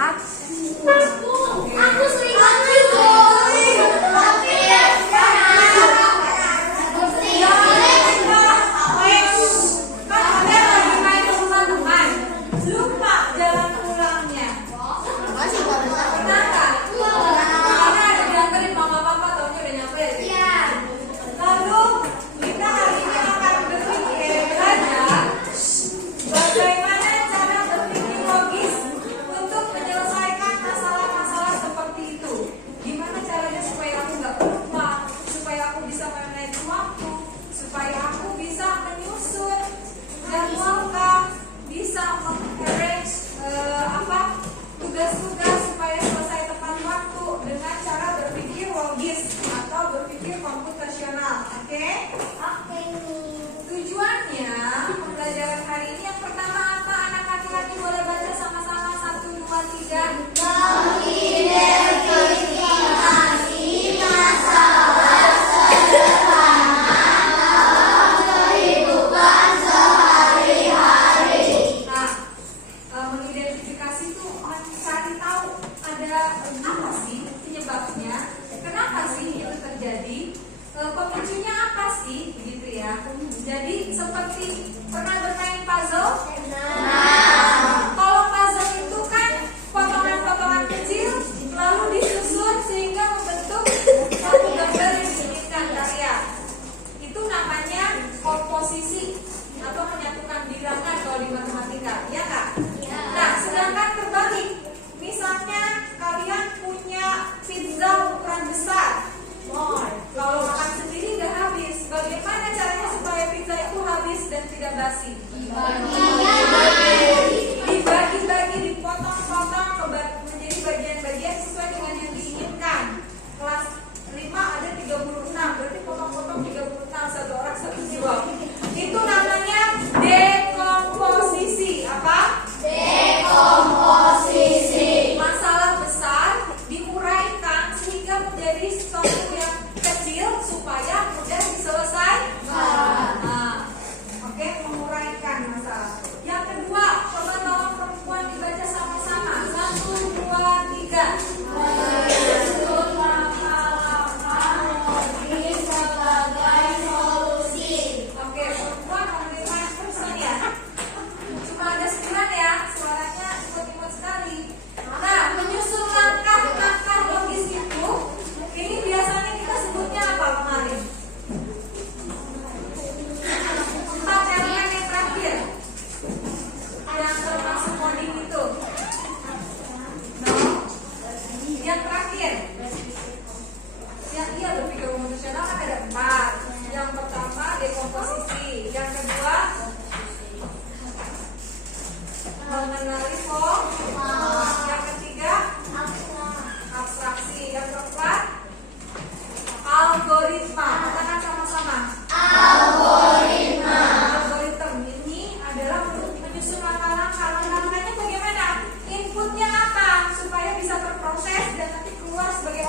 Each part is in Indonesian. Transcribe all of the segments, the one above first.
Aku sering pemicunya apa sih, begitu ya. Jadi seperti pernah bermain puzzle? Kalau puzzle itu kan potongan-potongan kecil lalu disusun sehingga membentuk satu gambar yang diinginkan karya. Itu namanya komposisi atau menyatukan bilangan kalau di matematika, ya kak? Nah, sedangkan terbalik, misalnya kalian punya pizza ukuran besar. Kalau makan sendiri nggak habis, bagaimana caranya supaya pizza itu habis dan tidak basi? Dibagi-bagi, dipotong-potong menjadi bagian-bagian sesuai dengan yang diinginkan. Kelas 5 ada 36, berarti potong-potong 36, satu orang satu jiwa. Itu namanya dekomposisi. Apa? Dekomposisi. Masalah besar diuraikan sehingga menjadi sesuatu yang kecil supaya mudah diselesaikan. Oke, menguraikan masalah. Yang kedua, coba tolong perempuan dibaca sama-sama. 1, 2, 3. Oke, perempuan menerima instruksi ya. Cuma ada 9 ya, suaranya imut-imut sekali. Nah, menyusun langkah-langkah logis itu, ini biasanya kita sebutnya apa kemarin? 4 elemen yang terakhir, yang termasuk coding itu. No, yang terakhir. Yang iya berpikir fungsional kan ada 4. Yang pertama dekomposisi, yang kedua mengenali form, yang ketiga abstraksi, yang keempat algoritma. Katakan sama-sama. Algoritma ini adalah menyusun langkah-langkah. Langkahnya bagaimana? Inputnya apa supaya bisa terproses dan nanti keluar sebagai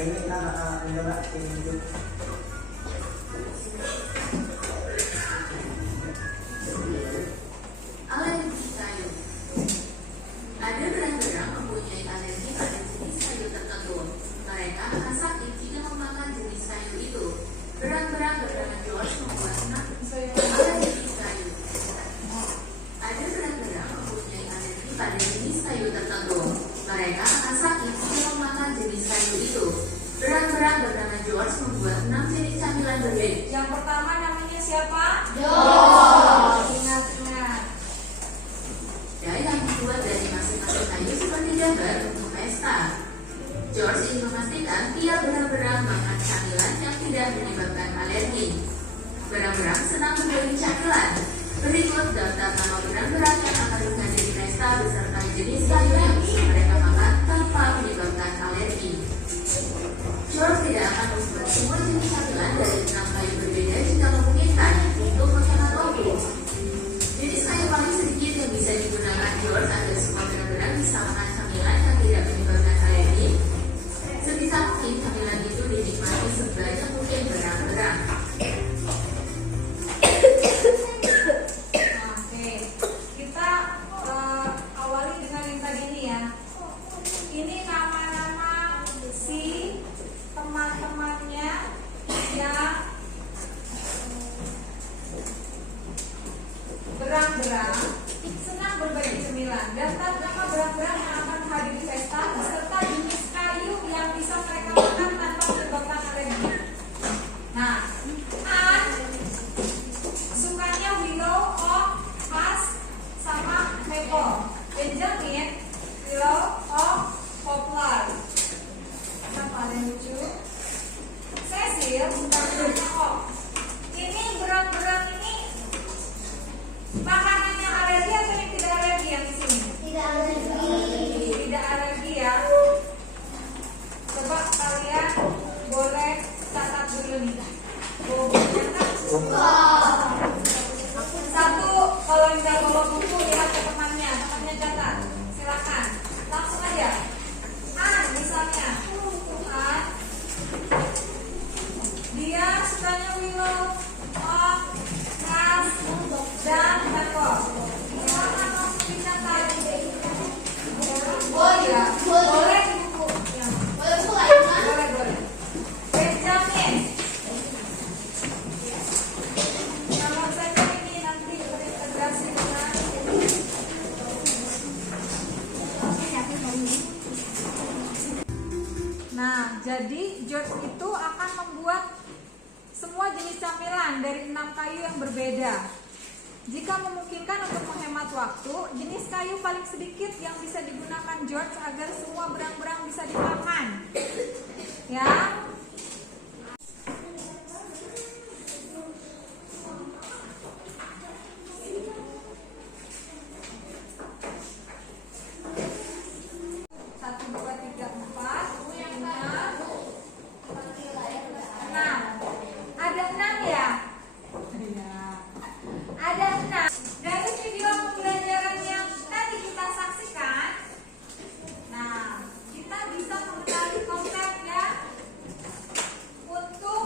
Pengen anak pengen Alergi sayur. Ada berang-berang mempunyai alergi pada jenis sayur tertentu. Mereka akan sakit jika memakan jenis sayur itu. Berang-berang bernama George membuat alergi sayur. Ada berang-berang mempunyai alergi pada jenis sayur tertentu. Mereka akan sakit jika memakan jenis sayur itu. Berang-berang bernama George membuat 6 jenis camilan berbeda. Yang pertama namanya siapa? Ingat-ingat. Ya, yang dibuat dari masing-masing kayu seperti gambar untuk pesta. George ingin memastikan tiap berang-berang makan camilan yang tidak menyebabkan alergi. Berang-berang senang berbagi camilan. Berikut daftar nama berang-berang yang akan menghadiri pesta beserta jenis kayu yang bisa mereka makan tanpa menyebabkan alergi. George tidak akan membuat semua jenis camilan dari 6 kayu berbeda jika memungkinkan untuk menghemat waktu. Jenis kayu paling sedikit yang bisa digunakan George agar semua berang-berang bisa makan camilan yang tidak menyebabkan alergi. Sebisa mungkin camilan itu dinikmati sebanyak mungkin berang-berang. Oke, kita awali dengan yang tadi ini ya. Ini nama-nama si teman-temannya yang berang-berang senang berbagi cemilan. Daftar nama berang-berang yang akan hadir di pesta beserta jenis kayu yang bisa mereka makan tanpa menyebabkan alergi. Nah, An sukanya willow, oak, has, sama maple. Benjamin willow, oak, poplar. Apa ada yang lucu? Cecil sukanya oak. Ini berang-berang ini makanannya alergi atau yang tidak alergi yang di sini? Tidak alergi ya. Coba kalian boleh catat dulu nih. Satu, kalau tidak bawa buku lihat ke temannya catat. Silakan. Langsung aja. Misalnya, dia sukanya willow, oak, has, dan maple. Silakan langsung dicatat. Oh iya, boleh di buku. Ya. Boleh. Benjamin. Kalau saya ini nanti terintegrasi dengan Nah, jadi George itu akan membuat semua jenis camilan dari 6 kayu yang berbeda. Jika memungkinkan untuk menghemat waktu, jenis kayu paling sedikit yang bisa digunakan George agar semua berang-berang bisa dimakan. Ya. Dari video pembelajaran yang tadi kita saksikan, nah kita bisa mengenali konsepnya untuk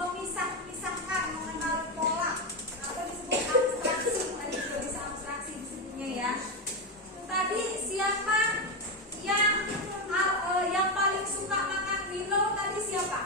memisahkan, mengenal pola atau disebut abstraksi. Tadi juga bisa abstraksi disebutnya ya. Tadi siapa yang paling suka makan willow tadi siapa?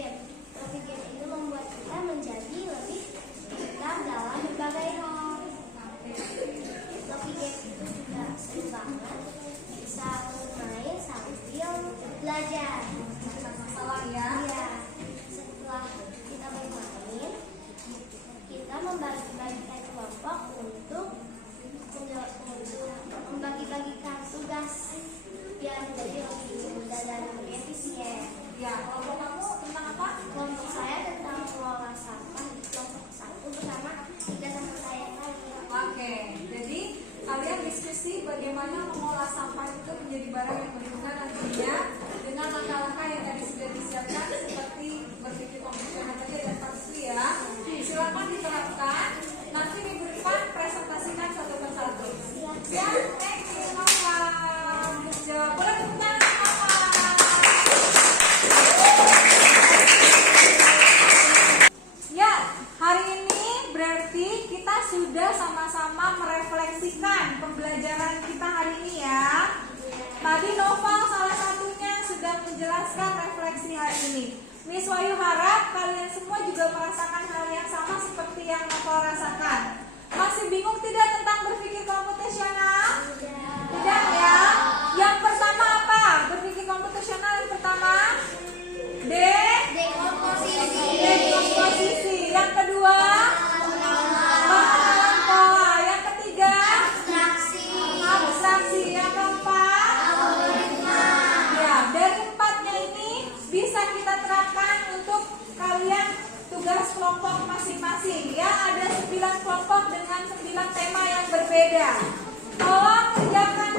game. Trofi game itu membuat kita menjadi lebih pintar dalam berbagai hal. Trofi game itu juga seru banget, bisa bermain sambil belajar. Salah ya. Iya, setelah kita bermain, kita membagi-bagikan kelompok untuk membagi-bagikan tugas biar menjadi lebih mudah dan lebih efisien. Ya, kelompok kamu tentang apa? Kelompok saya tentang mengelola sampah di kelompok 1 bersama 3 teman saya tadi. Oke, jadi kalian diskusi bagaimana mengolah sampah itu menjadi barang yang berguna nantinya dengan langkah-langkah yang tadi sudah disiapkan seperti berpikir komputer tadi dan pasti ya. Silakan diterapkan. Nanti minggu depan presentasikan satu persatu. Ya, thank you, Nova. Jawab. Boleh tepuk tangan, Nova. Ya, hari ini berarti kita sudah sama-sama merefleksikan pembelajaran kita hari ini ya. Tadi Noval salah satunya sudah menjelaskan refleksi hari ini. Miss Wahyu harap kalian semua juga merasakan hal yang sama seperti yang Noval rasakan. Masih bingung tidak tentang berpikir komputasional? Tidak ya. Yang pertama apa? Berpikir komputasional yang pertama? Dekomposisi. Yang kedua? Pengenalan pola. Yang ketiga? Abstraksi. Yang keempat? Ya, dari empatnya ini bisa kita terapkan untuk kalian tugas kelompok masing-masing. Ya, ada 9 kelompok dengan 9 tema yang berbeda. Tolong kerjakan